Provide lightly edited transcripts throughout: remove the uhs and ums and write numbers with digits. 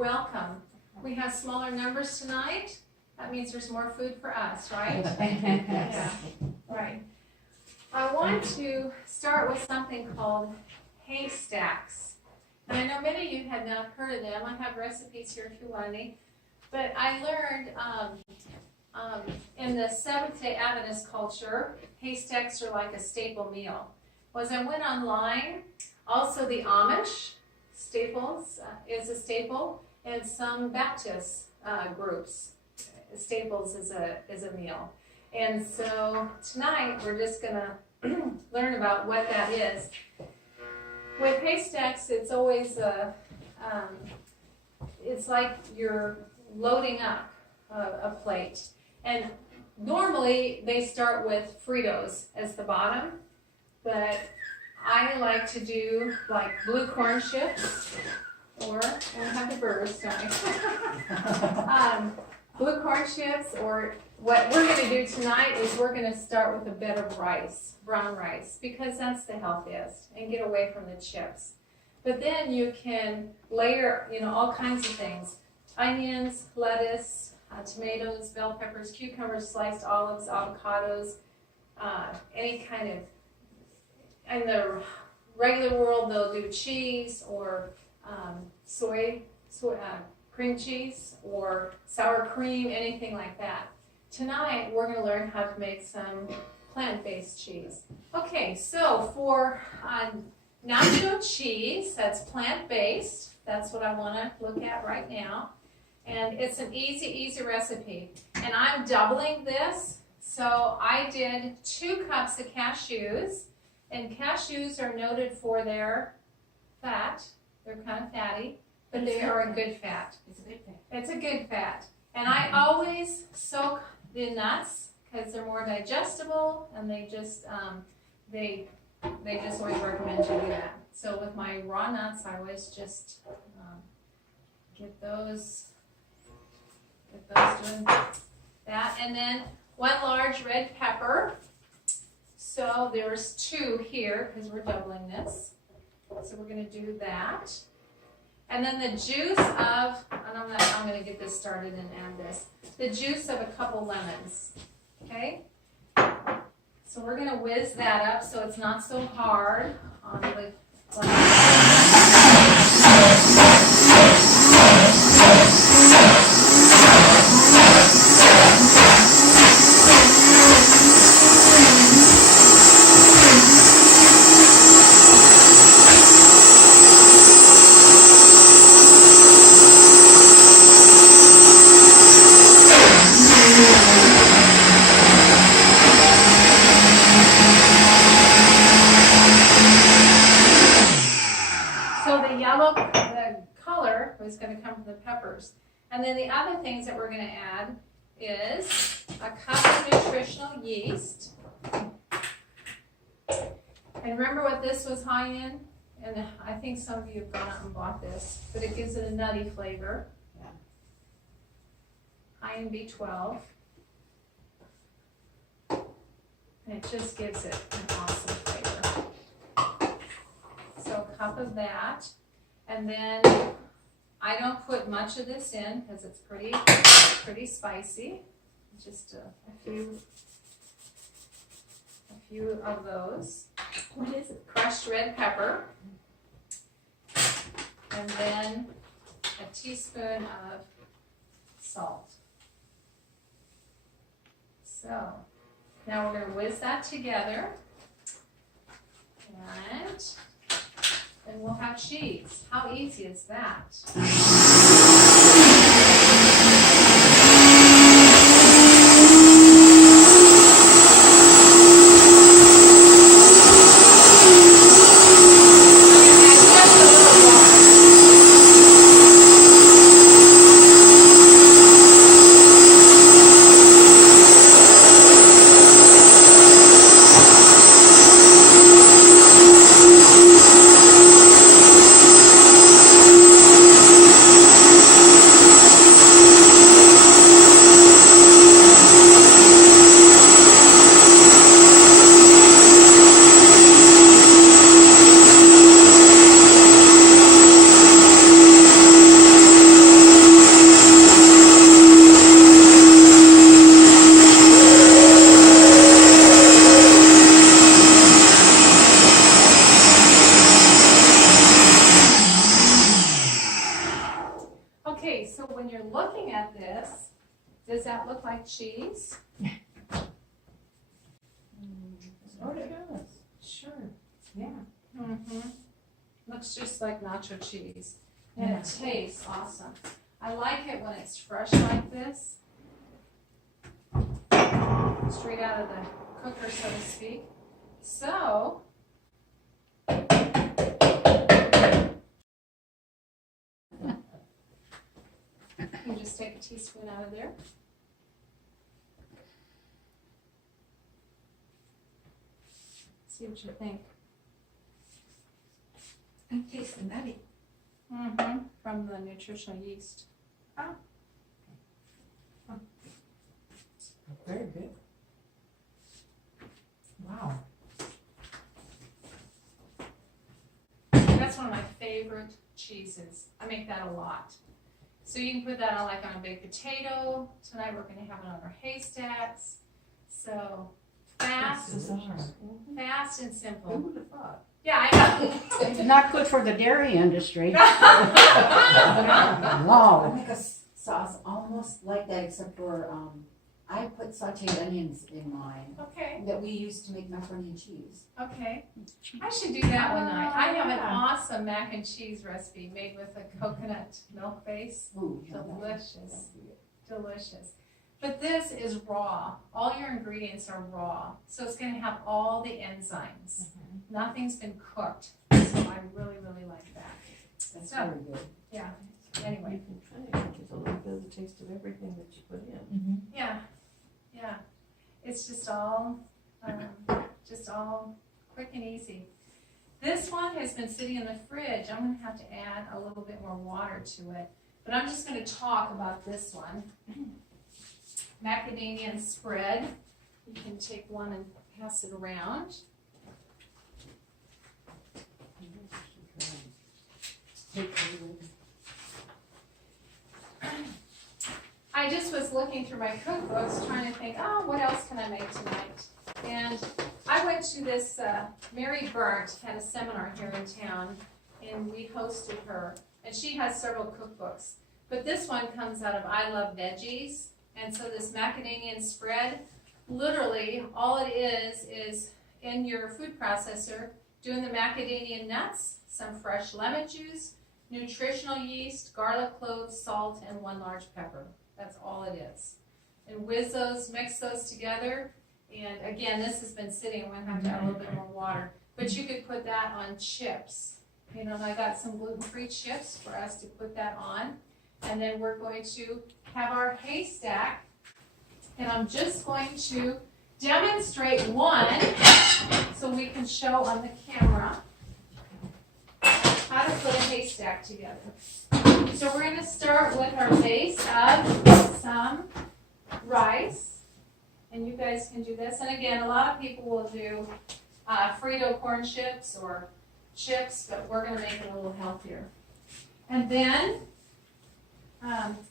welcome. We have smaller numbers tonight. That means there's more food for us, right? Yeah, right. I want to start with something called Haystacks. And I know many of you have not heard of them. I have recipes here if you want any. But I learned in the Seventh-day Adventist culture, haystacks are like a staple meal. As I went online, also the Amish staples is a staple, and some Baptist groups, staples is a meal. And so tonight we're just going to learn about what that is. With haystacks, it's always it's like you're loading up a plate. And normally they start with Fritos as the bottom, but I like to do like blue corn chips, or I have the burgers, don't I? Blue corn chips, or what we're going to do tonight is we're going to start with a bed of rice, brown rice, because that's the healthiest, and get away from the chips. But then you can layer, all kinds of things: onions, lettuce, tomatoes, bell peppers, cucumbers, sliced olives, avocados, any kind of. In the regular world, they'll do cheese or soy cream cheese or sour cream, anything like that. Tonight, we're going to learn how to make some plant-based cheese. Okay, so for nacho cheese, that's plant-based. That's what I want to look at right now. And it's an easy recipe. And I'm doubling this. So I did 2 cups of cashews. And cashews are noted for their fat. They're kind of fatty, but they are a good fat. It's a good fat. It's a good fat. And I always soak the nuts because they're more digestible, and they just always recommend you do that. So with my raw nuts, I always just get those doing that. And then 1 large red pepper. So there's 2 here because we're doubling this. So we're going to do that. And then the juice of, and I'm going to get this started and add this. The juice of a couple lemons. Okay? So we're going to whiz that up so it's not so hard on the peppers. And then the other things that we're going to add is a cup of nutritional yeast. And remember what this was high in? And I think some of you have gone out and bought this, but it gives it a nutty flavor. Yeah. High in B12. And it just gives it an awesome flavor. So a cup of that. And then I don't put much of this in because it's pretty spicy. Just a few of those. What is it? Crushed red pepper. And then a teaspoon of salt. So now we're going to whiz that together. And then we'll have cheese. How easy is that? Okay, so when you're looking at this, does that look like cheese? Sort of does. Sure. Yeah. Mm-hmm. Looks just like nacho cheese. And it tastes awesome. I like it when it's fresh like this. Straight out of the cooker, so to speak. So, you just take a teaspoon out of there. See what you think. It tastes nutty. Mm-hmm. From the nutritional yeast. Oh. Very good. Wow. That's one of my favorite cheeses. I make that a lot. So you can put that on like on a baked potato. Tonight we're going to have it on our Haystacks. So fast and simple. Who would have thought? Yeah, I know. Not good for the dairy industry. I Wow. make a sauce almost like that, except for I put sauteed onions in mine Okay, that we use to make macaroni and cheese. okay. I should do that one night. I have an yeah. awesome mac and cheese recipe made with a coconut milk base. Ooh, yeah, Delicious. Delicious. But this is raw. All your ingredients are raw. So it's going to have all the enzymes. Nothing's been cooked. So I really, really like that. That's So, very good. yeah. You Anyway, can kind of get a little bit of the taste of everything that you put in. yeah. Yeah. It's just all quick and easy. This one has been sitting in the fridge. I'm going to have to add a little bit more water to it. But I'm just going to talk about this one. Macadamia spread. You can take one and pass it around. I just was looking through my cookbooks trying to think, oh, what else can I make tonight? And I went to this, Mary Burnt had a seminar here in town, and we hosted her. And she has several cookbooks. But this one comes out of I Love Veggies. And so this macadamia spread, literally all it is in your food processor, doing the macadamia nuts, some fresh lemon juice, nutritional yeast, garlic cloves, salt, and 1 large pepper. That's all it is. And mix those together. And again, this has been sitting. I'm going to have to add a little bit more water. But you could put that on chips. You know, and I got some gluten-free chips for us to put that on. And then we're going to have our haystack. And I'm just going to demonstrate one so we can show on the camera how to put a haystack together. So we're going to start with our base of some rice. And you guys can do this. And again, a lot of people will do Frito corn chips or chips, but we're going to make it a little healthier. And then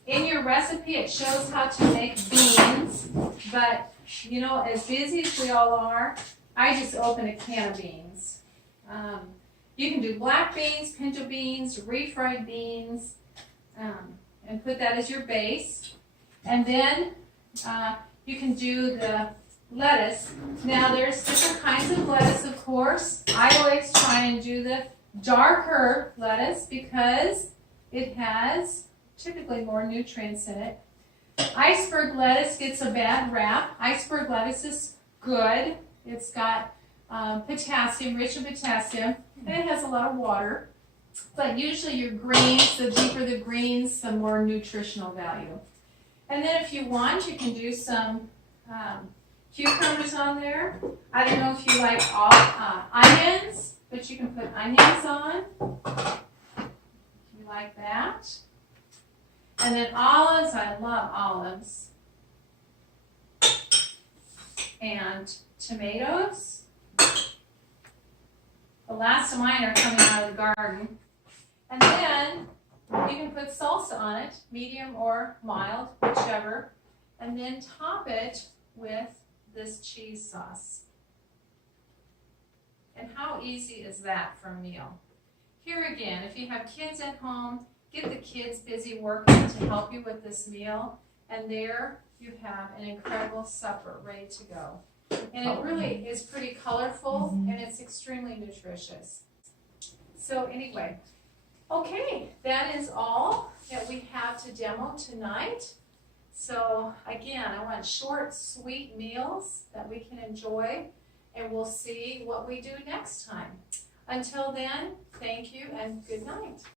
in your recipe, it shows how to make beans. But, you know, as busy as we all are, I just opened a can of beans. You can do black beans, pinto beans, refried beans, and put that as your base. And then you can do the lettuce. Now there's different kinds of lettuce, of course. I always try and do the darker lettuce because it has typically more nutrients in it. Iceberg lettuce gets a bad rap. Iceberg lettuce is good. It's got potassium, rich in potassium, and it has a lot of water. But usually your greens, the deeper the greens, the more nutritional value. And then if you want, you can do some cucumbers on there. I don't know if you like all onions, but you can put onions on. If you like that. And then olives, I love olives. And tomatoes. The last of mine are coming out of the garden. And then you can put salsa on it, medium or mild, whichever. And then top it with this cheese sauce. And how easy is that for a meal? Here again, if you have kids at home, get the kids busy working to help you with this meal, and there you have an incredible supper ready to go. And it really is pretty colorful, and it's extremely nutritious. So anyway, okay, that is all that we have to demo tonight. So again, I want short, sweet meals that we can enjoy, and we'll see what we do next time. Until then, thank you and good night.